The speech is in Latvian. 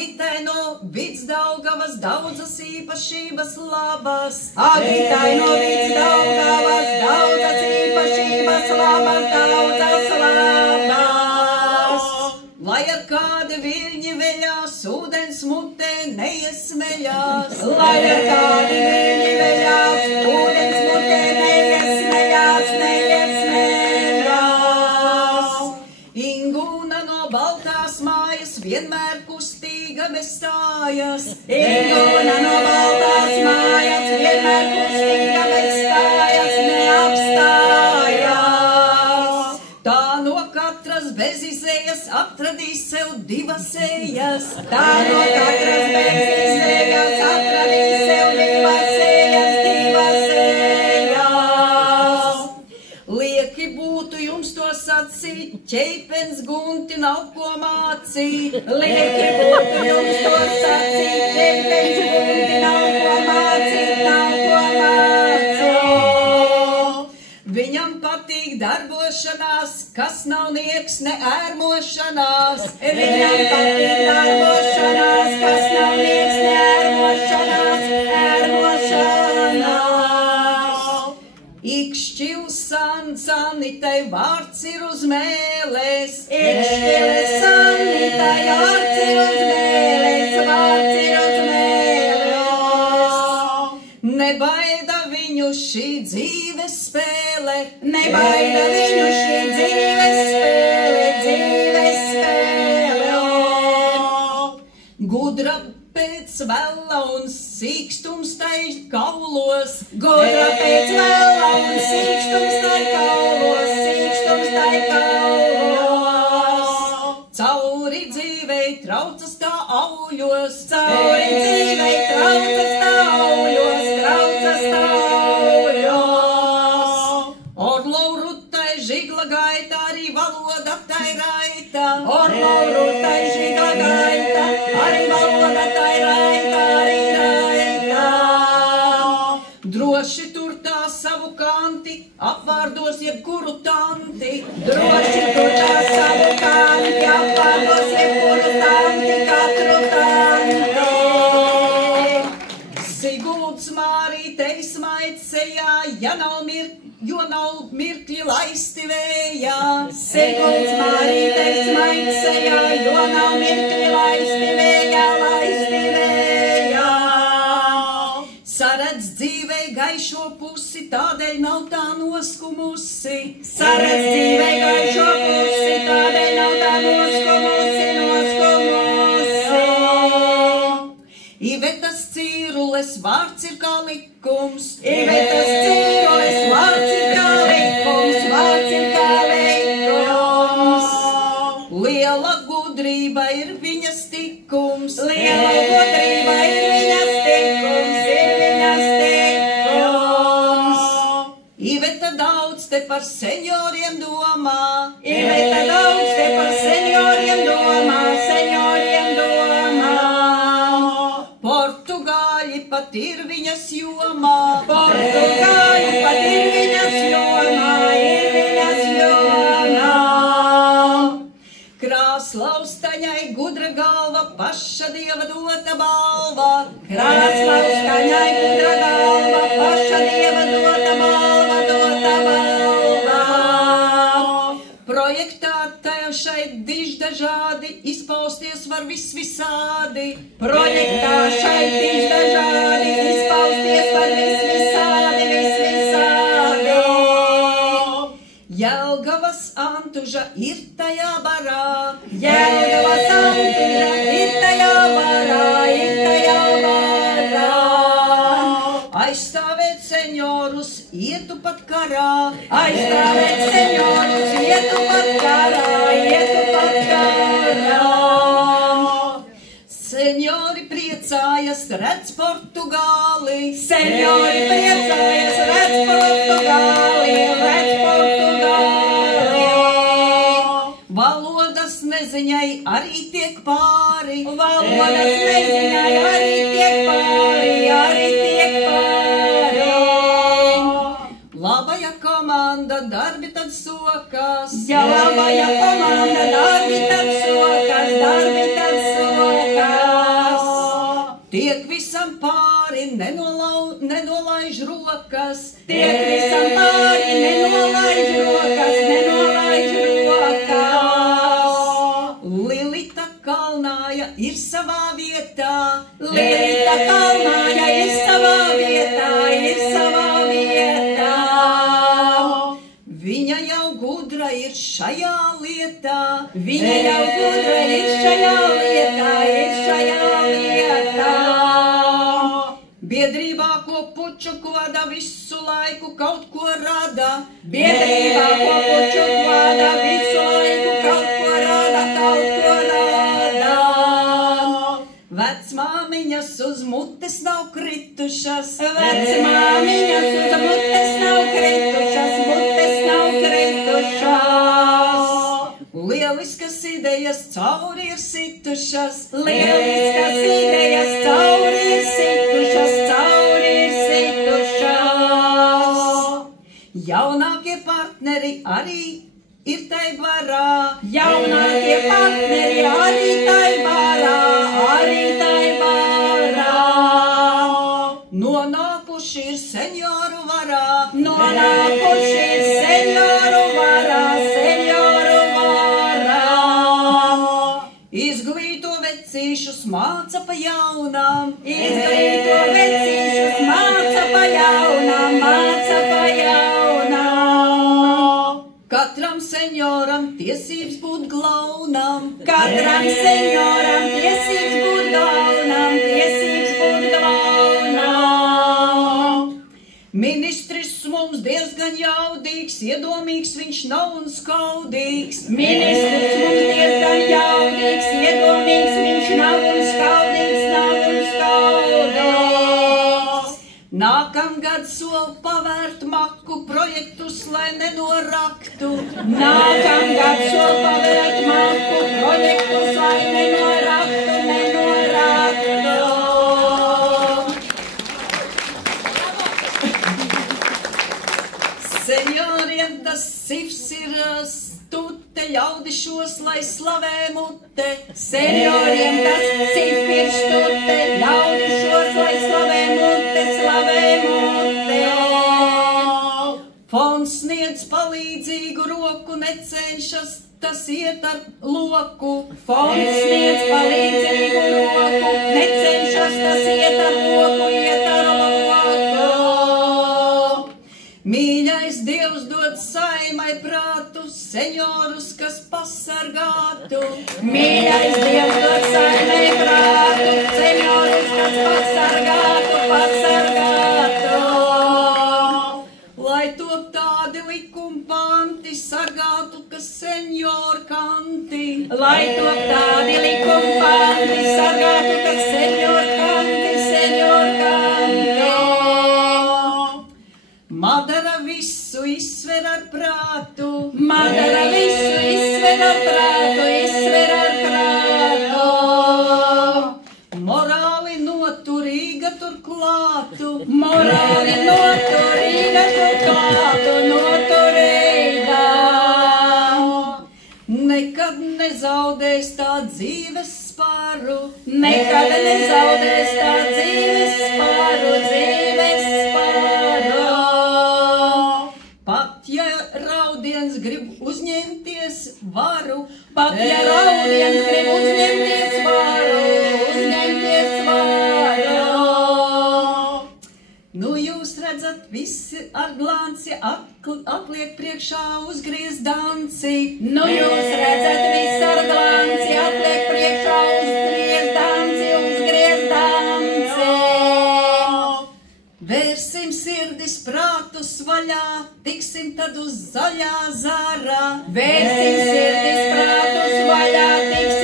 Agitai no Vidzdaugavas daudzas īpašības labas. Agitai no Vidzdaugavas daudzas īpašības labas, daudzas labas. Lai ar kādi viļņi veļās, ūdens mutē neiesmeļās. Lai ar kādi viļņi veļās, ūdens mutē neiesmeļās, neiesmeļās. Ingūna no baltās mājas vienmēr kustīga bestājas. Ingūna no baltās mājas vienmēr kustīga bestājas, neapstājas. Tā no katras bezizējas atradīs sev divas ejas. Tā no katras bezizējas atradīs sev divas ejas, divas ejas. Lieki būtu jums to sacīt, ķeipens gunti nav ko mācīt. Lieki būtu jums to sacīt, ķeipens gunti nav ko mācīt, nav ko mācīt. Viņam patīk darbošanās, kas nav nieks ne ērmošanās. Viņam patīk darbošanās, kas nav nieks ne ērmošanās, ērmošanās. Ikšķils sanitei vārds ir uz mēles. Ikšķils sanitei vārds ir uz mēles, vārds ir uz mēles. Nebaida viņu šī dzīves spēle. Nebaida viņu šī dzīves spēle, dzīves spēle. Gudra pēc vela un sīkstums tai kaulos. Gudra pēc vela un sīkstums tai kaulos, sīkstums tai kaulos. Cauri dzīvei traucas tā auļos. Cauri dzīvei traucas tā auļos, traucas tā auļos. Orlaurutai žigla gaita, arī valoda tai raita. Orlaurutai žigla gaita, arī valoda tai raita, arī raita. Droši tur tā savu kanti, apvārdos jebkuru tanti. Droši tur tā savu kanti, apvārdos jebkuru tanti, katru tanti. Sigulds mārītei smaicējā, jo nav mirkļi laisti vējā. Sigulds mārītei smaicējā, jo nav mirkļi laisti vējā, laisti vējā. Saredz dzīvei gaišo pusi, tādēļ nav tā noskumusi. Saredz dzīvei gaišo pusi, tādēļ nav tā noskumusi, noskumusi. Ivetas cīrules vārds ir kā likums. Ivetas cīrules vārds ir kā likums, vārds ir kā likums. Liela gudrība ir viņas tikums. Liela gudrība ir viņas tikums, ir viņas tikums. Iveta daudz te par senioriem domā. Iveta daudz te par senioriem domā, senioriem domā. Portugāļi pat ir viņas jomā. Portugāļi pat ir viņas jomā, ir viņas jomā. Krāslaustaņai gudra galva, paša dieva dota balva. Krāslaustaņai gudra galva, paša dieva dota balva, dota balva. Projektā šeit diždažādi, izpausties var visvisādi. Projektā šeit diždažādi, izpausties var visvisādi, visvisādi. Jelgavas Antuža ir tajā barā. Jelgavas Antuža ir tajā barā, ir tajā barā. Aizstāvēt seniorus, ietu pat karā. Aizstāvēt seniorus, ietu pat karā, ietu pat karā. Seniori priecājas, redz Portugāli. Seniori priecājas, redz Portugāli, redz Portugāli. Valodas neziņai arī tiek pāri. Valodas neziņai arī tiek pāri, arī tiek pāri. Labajā komanda darbi tad sokas. Ja labajā komanda darbi tad sokas, darbi tad sokas. Tiek visam pāri, nenolaiž rokas. Tiek visam pāri, nenolaiž rokas, nenolaiž rokas. Lilita Kalnāja ir savā vietā. Lilita Kalnāja ir savā vietā, ir savā vietā. Viņa jau gudra ir šajā lietā. Viņa jau gudra ir šajā lietā, ir šajā lietā. Biedrībā, ko puču koda visu laiku kaut ko rada. Biedrībā, ko puču koda visu laiku kaut ko rada, kaut ko rada. Vecmāmiņas uz mutes nav kritušas. Vecmāmiņas uz mutes nav kritušas, mutes nav kritušas. Lieliskas idejas cauri ir situšas. Lieliskas idejas cauri ir situšas, cauri ir situšas. Jaunākie partneri arī ir tai varā. Jaunākie partneri arī tai varā, arī tai varā. Nonākuši ir senjoru varā. Nonākuši ir senjoru varā, senjoru varā. Izglīto vecīšus māca pa jaunām. Izglīto vecīšus māca pa jaunām, māca pa jaunām. Katram senjoram tiesības būt glaunam. Katram senjoram tiesības būt glaunam, tiesības būt glaunam. Ministrs mums diezgan jaudīgs, iedomīgs viņš nav un skaudīgs. Ministrs mums diezgan jaudīgs, iedomīgs viņš nav un skaudīgs, nav un skaudīgs. Nākamgad sol pavērt maku projektus, lai nenoraktu. Nākamgad sol pavērt maku projektus, lai nenoraktu, nenoraktu. Senjoriem tas sifs ir stute, ļaudišos, lai slavē mute. Senjoriem tas sifs ir stute, ļaudišos, lai slavē mute, slavē mute. Fonds sniedz palīdzīgu roku, necenšas tas iet ar loku. Fonds sniedz palīdzīgu roku, necenšas tas iet ar loku, iet ar loku. Mīļais Dievs dod saimai prātu, senjorus, kas pasargātu. Mīļais Dievs dod saimai prātu, senjorus, kas pasargātu, pasargātu. Lai top tādi likuma panti, sargātu, kas senjoru kanti. Lai top tādi likuma panti, sargātu, kas senjoru kanti, senjoru kanti. Madara visu izsver ar prātu. Madara visu izsver ar prātu, izsver ar prātu. Morāli noturīga turklātu. Morāli noturīga turklātu, noturīga. Nekad nezaudēs tā dzīves spāru. Nekad nezaudēs tā dzīves spāru, dzīves spāru. Pat ja raudiens grib uzņemties varu. Pat ja raudiens grib uzņemties varu, uzņemties varu. Nu jūs redzat, visi ar glanci atliek priekšā uzgriezt danci. Nu jūs redzat, visi ar glanci atliek priekšā uzgriezt danci, uzgriezt danci. Vērsim sirdis prātus vaļā, tiksim tad uz zaļā zara. Vērsim sirdis prātus vaļā, tiksim